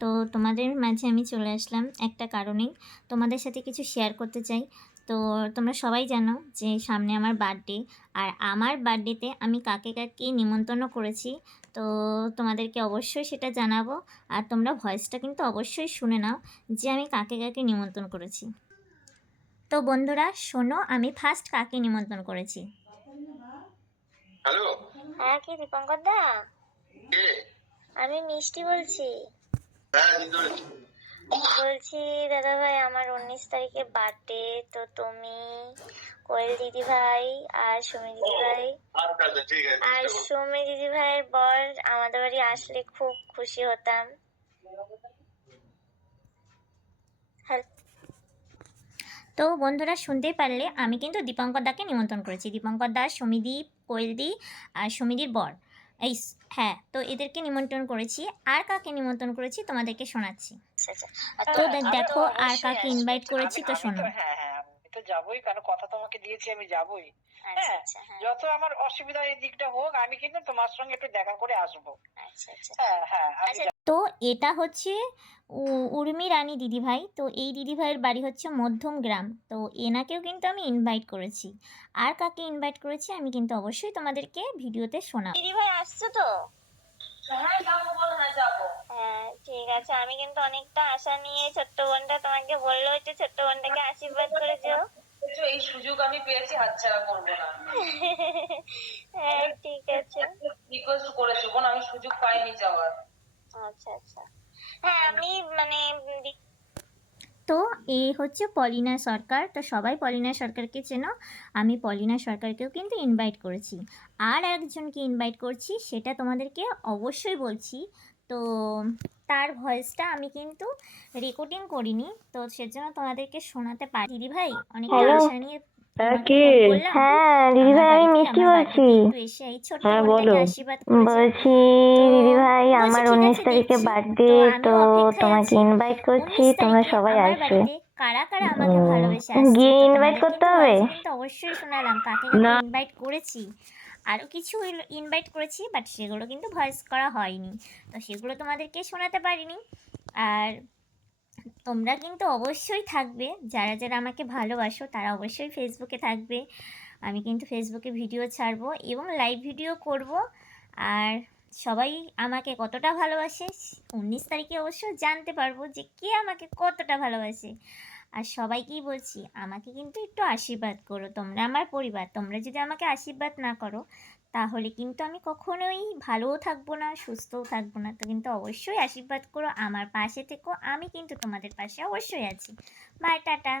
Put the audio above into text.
তো তোমাদের মাঝে আমি চলে আসলাম একটা কারণেই, তোমাদের সাথে কিছু শেয়ার করতে চাই। তো তোমরা সবাই জানো যে সামনে আমার বার্থডে, আর আমার বার্থডেতে আমি কাকে কাকে নিমন্ত্রণ করেছি। তো তোমাদেরকে অবশ্যই সেটা জানাবো, আর তোমরা ভয়েসটা কিন্তু অবশ্যই শুনে নাও যে আমি কাকে কাকে নিমন্ত্রণ করেছি। তো বন্ধুরা শোনো, আমি ফার্স্ট কাকে নিমন্ত্রণ করেছি। হ্যালো, হ্যাঁ, কি দীপঙ্কর দা? কে? আমি মিষ্টি বলছি। হ্যাঁ, চিনতে পেরেছি। বলছি দাদা ভাই, আমার 19 তারিখে বার্থডে। তো তুমি, কোয়েল দিদি ভাই আর সুমি দিদি ভাই আচ্ছা আচ্ছা, ঠিক আছে, আর চেষ্টা করবো। সুমি দিদি ভাইয়ের বর আমাদের বাড়ি আসলে খুব খুশি হতাম। তো বন্ধুরা শুনতেই পারলে, আমি কিন্তু দীপঙ্কর দাকে নিমন্ত্রণ করেছি। দীপঙ্কর দা, সমিদি, কোয়েলদি আর সমিদির বর, হ্যাঁ, তো এদেরকে নিমন্ত্রণ করেছি। আর কাকে নিমন্ত্রণ করেছি তোমাদেরকে শোনাচ্ছি। তো দেখো আর কাকে ইনভাইট করেছি, তো শোনো। আমি তো যাবোই, কারণ কথা তোমাকে দিয়েছি, আমি যাবোই। হ্যাঁ, যত আমার অসুবিধা এই দিকটা হোক, আমি কিন্তু তোমার সঙ্গে একটু দেখা করে আসবো। হ্যাঁ হ্যাঁ, তো এটা হচ্ছে উর্মি রানী দিদিভাই। তো এই দিদিভাইয়ের বাড়ি হচ্ছে মধ্যম গ্রাম। তো এনাকেও কিন্তু আমি ইনভাইট করেছি। আর কাকে ইনভাইট করেছি আমি কিন্তু অবশ্যই তোমাদেরকে ভিডিওতে শোনাবো। দিদিভাই আসছো তো? হ্যাঁ যাবো, বলো না যাবো। হ্যাঁ ঠিক আছে, আমি কিন্তু অনেকটা আশা নিয়ে ছোট্ট বোনটা তোমাকে বললো যে ছোট্ট বোনটাকে আশীর্বাদ করে যেও। এই সুযোগ আমি পেয়েছি, হাতছাড়া করবো না। হ্যাঁ ঠিক আছে, রিকোয়েস্ট করেছো বোন, আমি সুযোগ পাইনি যাওয়ার। আচ্ছা আচ্ছা। হ্যাঁ আমি তো এই হচ্ছে পলিনা সরকার। তো সবাই পলিনা সরকারকে চেনো, আমি পলিনা সরকারকেও কিন্তু ইনভাইট করেছি। আর একজনকে ইনভাইট করছি, সেটা তোমাদেরকে অবশ্যই বলছি। তো তার ভয়েসটা আমি কিন্তু রেকর্ডিং করিনি, তো সেজন্য তোমাদেরকে শোনাতে পারি। দিদি ভাই, অনেকটা আশা নিয়ে কে? হ্যাঁ দিদি ভাই, আমি মিষ্টি বলছি। হ্যাঁ বলো। বলছি দিদি ভাই, আমার 19 তারিখে বার্থডে, তো তোমাকে ইনভাইট করছি, তোমরা সবাই আসবে। কারা কারা আমাকে ভালোবেসে আসছে গিয়ে তো ইনভাইট তোমাদের করতে কিন্তু হবে? voice এ কিন্তু অবশ্যই শোনালাম কাকে কাকে ইনভাইট করেছি। আরও কিছু ইনভাইট করেছি, বাট সেগুলো কিন্তু ভয়েস করা হয়নি, তো সেগুলো তোমাদেরকে শোনাতে পারিনি। আর তোমরা কিন্তু অবশ্যই থাকবে, যারা যারা আমাকে ভালোবাসো তারা অবশ্যই ফেসবুকে থাকবে। আমি কিন্তু ফেসবুকে ভিডিও ছাড়বো এবং লাইভ ভিডিও করব। আর সবাই আমাকে কতটা ভালোবাসে 19 তারিখে অবশ্য জানতে পারবো যে কে আমাকে কতটা ভালোবাসে। আর সবাইকেই বলছি, আমাকে কিন্তু একটু আশীর্বাদ করো, তোমরা আমার পরিবার। তোমরা যদি আমাকে আশীর্বাদ না করো, তাহলে কিন্তু আমি কখনোই ভালোও থাকবো না, সুস্থও থাকবো না। তো কিন্তু অবশ্যই আশীর্বাদ করো, আমার পাশে থেকো, আমি কিন্তু তোমাদের পাশে অবশ্যই আছি। Bye, tata.